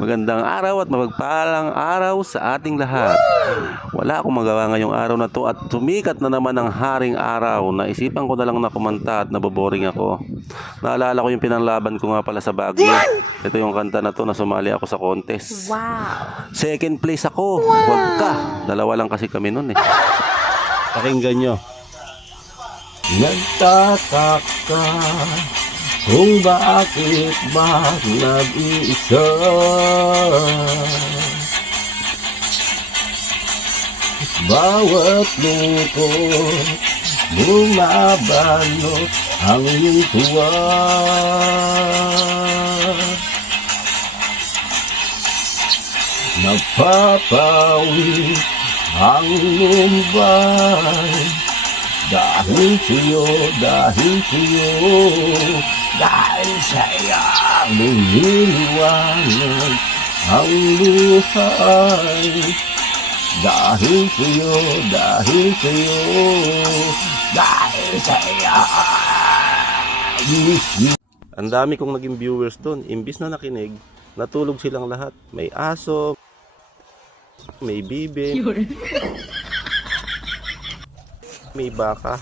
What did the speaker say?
Magandang araw at mapagpalang araw sa ating lahat. Wala akong magawa ngayong araw na to at sumikat na naman ang haring araw. Naisipan ko na lang na kumanta at naboboring ako. Naalala ko yung pinanglaban ko nga pala sa Baguio. Ito yung kanta na to na sumali ako sa contest. Wow! Second place ako. Wag ka. Dalawa lang kasi kami nun eh. Pakinggan nyo. Nagtataka kung bakit ba nag-iisa. Bawat lungkot bumabalot ang iyong tuwa. Napapawi ang Mumbai dahil sa'yo, dahil sa'yo, dahil sa'yo lumiliwanag ang buhay. Dahil sa'yo, dahil sa'yo, dahil sa'yo. Miss you. Ang dami kong naging viewers dun. Imbis na nakinig, natulog silang lahat. May aso, may bibe, may baka.